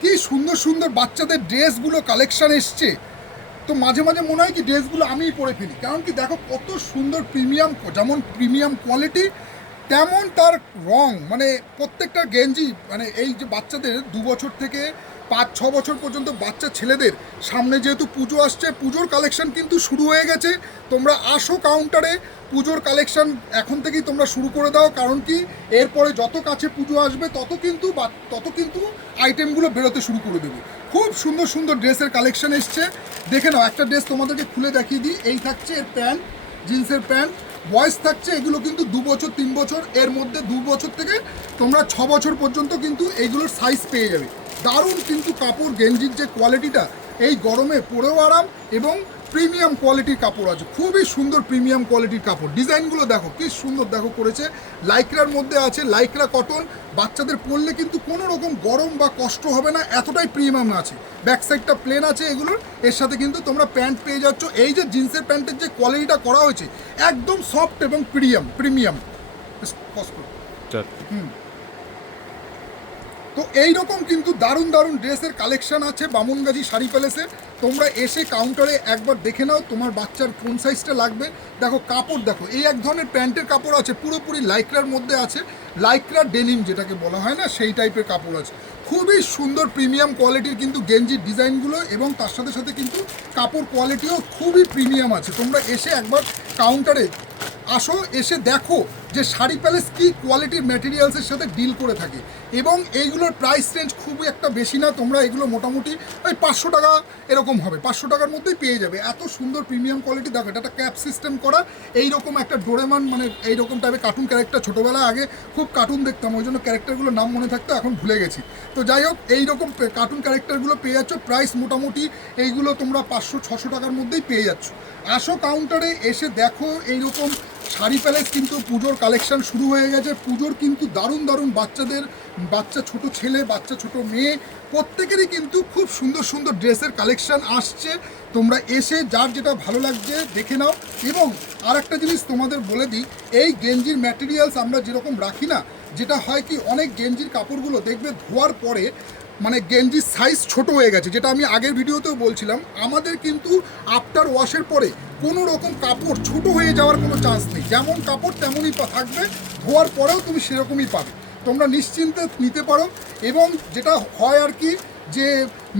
কি সুন্দর সুন্দর বাচ্চাদের ড্রেসগুলো কালেকশন এসছে। তো মাঝে মাঝে মনে হয় কি ড্রেসগুলো আমিই পরে ফেলি। কারণ কি দেখো কত সুন্দর প্রিমিয়াম যেমন প্রিমিয়াম কোয়ালিটি তেমন তার রং মানে প্রত্যেকটা গেঞ্জি মানে এই যে বাচ্চাদের দু বছর থেকে পাঁচ, ছ বছর পর্যন্ত বাচ্চা ছেলেদের, সামনে যেহেতু পুজো আসছে, পুজোর কালেকশন কিন্তু শুরু হয়ে গেছে। তোমরা আসো কাউন্টারে পুজোর কালেকশন এখন থেকেই তোমরা শুরু করে দাও, কারণ কি, এরপরে যত কাছে পুজো আসবে, তত কিন্তু বা- তত কিন্তু আইটেমগুলো বেরোতে শুরু করে দেবে। খুব সুন্দর সুন্দর ড্রেসের কালেকশন এসছে। দেখে নাও, একটা ড্রেস তোমাদেরকে খুলে দেখিয়ে দিই। এই থাকছে এর প্যান্ট, জিন্সের প্যান্ট। বয়স থাকছে, এগুলো কিন্তু দু বছর, তিন বছর, এর মধ্যে দু বছর থেকে তোমরা ছ বছর পর্যন্ত কিন্তু এইগুলোর সাইজ পেয়ে যাবে। দারুণ কিন্তু কাপড়, গেঞ্জির যে কোয়ালিটিটা এই গরমে পরেও আরাম এবং প্রিমিয়াম কোয়ালিটির কাপড় আছে খুবই সুন্দর প্রিমিয়াম কোয়ালিটির কাপড়। ডিজাইনগুলো দেখো কি সুন্দর দেখো করেছে। লাইক্রার মধ্যে আছে লাইক্রা কটন। বাচ্চাদের পরলে কিন্তু কোনো রকম গরম বা কষ্ট হবে না এতটাই প্রিমিয়াম আছে। ব্যাক সাইডটা প্লেন আছে এগুলোর। এর সাথে কিন্তু তোমরা প্যান্ট পেয়ে যাচ্ছ। এই যে জিন্সের প্যান্টের যে কোয়ালিটিটা করা হয়েছে একদম সফট এবং প্রিমিয়াম প্রিমিয়াম তো এই রকম কিন্তু দারুণ দারুণ ড্রেসের কালেকশন আছে বামুনগাজি শাড়ি প্যালেসে। তোমরা এসে কাউন্টারে একবার দেখে নাও তোমার বাচ্চার কোন সাইজটা লাগবে। দেখো, কাপড় দেখো, এই এক ধরনের প্যান্টের কাপড় আছে, পুরোপুরি লাইক্রার মধ্যে আছে। লাইক্রা ডেনিম যেটাকে বলা হয় না, সেই টাইপের কাপড় আছে। খুবই সুন্দর প্রিমিয়াম কোয়ালিটির কিন্তু গেঞ্জির ডিজাইনগুলো এবং তার সাথে সাথে কিন্তু কাপড় কোয়ালিটিও খুবই প্রিমিয়াম আছে। তোমরা এসে একবার কাউন্টারে আসো, এসে দেখো যে শাড়ি প্যালেস কি কোয়ালিটির ম্যাটেরিয়ালসের সাথে ডিল করে থাকে। এবং এইগুলোর প্রাইস রেঞ্জ খুবই একটা বেশি না, তোমরা এগুলো মোটামুটি ওই পাঁচশো টাকা এরকম হবে, পাঁচশো টাকার মধ্যেই পেয়ে যাবে। এত সুন্দর প্রিমিয়াম কোয়ালিটি দেখো, এটা একটা ক্যাপ সিস্টেম করা, এইরকম একটা ডোরেমান মানে এইরকম টাইপের কার্টুন ক্যারেক্টার ছোটোবেলায় আগে খুব কার্টুন দেখতাম, ওই জন্য ক্যারেক্টারগুলোর নাম মনে থাকতো, এখন ভুলে গেছি। তো যাই হোক, এইরকম কার্টুন ক্যারেক্টারগুলো পেয়ে যাচ্ছ প্রাইস মোটামুটি এইগুলো তোমরা পাঁচশো, ছশো টাকার মধ্যেই পেয়ে যাচ্ছ। আসো কাউন্টারে এসে দেখো এইরকম শাড়ি প্যালেস কিন্তু পুজোর কালেকশন শুরু হয়ে গেছে। পুজোর কিন্তু দারুণ দারুণ বাচ্চাদের, বাচ্চা ছোট ছেলে, বাচ্চা ছোট মেয়ে, প্রত্যেকেরই কিন্তু খুব সুন্দর সুন্দর ড্রেসের কালেকশন আসছে। তোমরা এসে যার যেটা ভালো লাগছে দেখে নাও। এবং আর একটা জিনিস তোমাদের বলে দিই, এই গেঞ্জির ম্যাটেরিয়ালস আমরা যেরকম রাখি না, যেটা হয় কি, অনেক গেঞ্জির কাপড়গুলো দেখবে ধোয়ার পরে মানে গেঞ্জির সাইজ ছোট হয়ে গেছে, যেটা আমি আগের ভিডিওতেও বলছিলাম, আমাদের কিন্তু আফটার ওয়াশের পরে কোনো রকম কাপড় ছোট হয়ে যাওয়ার কোনো চান্স নেই। যেমন কাপড় তেমনই থাকবে, ধোয়ার পরেও তুমি সেরকমই পাবে। তোমরা নিশ্চিন্তে নিতে পারো এবং যেটা হয় আর কি যে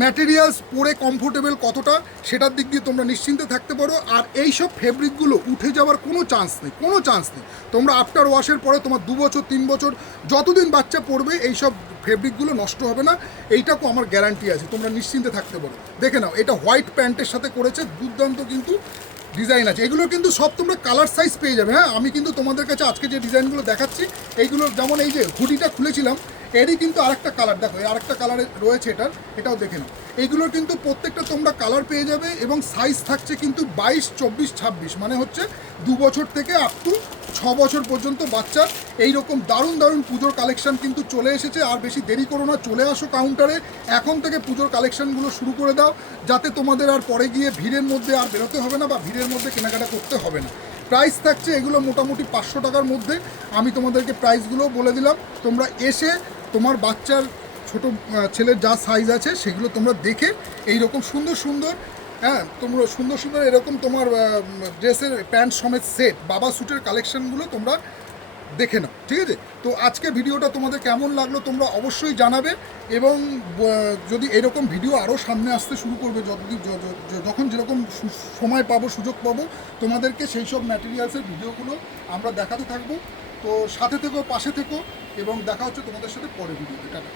ম্যাটেরিয়ালস পরে কমফোর্টেবল কতটা, সেটার দিক দিয়ে তোমরা নিশ্চিন্তে থাকতে পারো। আর এই সব ফেব্রিকগুলো উঠে যাওয়ার কোনো চান্স নেই, কোনো চান্স নেই। তোমরা আফটার ওয়াশের পরে তোমার দু বছর, তিন বছর, যতদিন বাচ্চা পড়বে এই সব ফেব্রিকগুলো নষ্ট হবে না। এইটাকেও আমার গ্যারান্টি আছে, তোমরা নিশ্চিন্তে থাকতে পারো। দেখে নাও, এটা হোয়াইট প্যান্টের সাথে করেছে, দুর্দান্ত কিন্তু ডিজাইন আছে। এগুলো কিন্তু সব তোমরা কালার সাইজ পেয়ে যাবে হ্যাঁ? আমি কিন্তু তোমাদের কাছে আজকে যে ডিজাইনগুলো দেখাচ্ছি এইগুলো যেমন এই যে হুডিটা খুলেছিলাম এরই কিন্তু আরেকটা কালার দেখো, এই আরেকটা কালারে রয়েছে এটার এটাও দেখে নাও। এইগুলোর কিন্তু প্রত্যেকটা তোমরা কালার পেয়ে যাবে এবং সাইজ থাকছে কিন্তু বাইশ, চব্বিশ, ছাব্বিশ মানে হচ্ছে দু বছর থেকে আপ টু ছ বছর পর্যন্ত বাচ্চার এইরকম দারুণ দারুণ পুজোর কালেকশন কিন্তু চলে এসেছে, আর বেশি দেরি করো না, চলে আসো কাউন্টারে এখন থেকে পুজোর কালেকশনগুলো শুরু করে দাও, যাতে তোমাদের আর পরে গিয়ে ভিড়ের মধ্যে আর বেরোতে হবে না বা ভিড়ের মধ্যে কেনাকাটা করতে হবে না। প্রাইস থাকছে এগুলো মোটামুটি পাঁচশো টাকার মধ্যে। আমি তোমাদেরকে প্রাইসগুলো বলে দিলাম। তোমরা এসে তোমার বাচ্চার ছোট ছেলের যা সাইজ আছে সেগুলো তোমরা দেখে এই রকম সুন্দর সুন্দর হ্যাঁ তোমরা সুন্দর সুন্দর এরকম তোমার ড্রেসের প্যান্ট সমেত সেট বাবা স্যুটের কালেকশানগুলো তোমরা দেখে নাও, ঠিক আছে? তো আজকে ভিডিওটা তোমাদের কেমন লাগল তোমরা অবশ্যই জানাবে এবং যদি এরকম ভিডিও আরও সামনে আসতে শুরু করবে যতদিন যখন যেরকম সময় পাবো, সুযোগ পাবো, তোমাদেরকে সেই সব ম্যাটেরিয়ালসের ভিডিওগুলো আমরা দেখাতে থাকব। তো সাথে থেকো, পাশে থেকো এবং দেখা হচ্ছে তোমাদের সাথে পরে ভিডিওতে টাটা।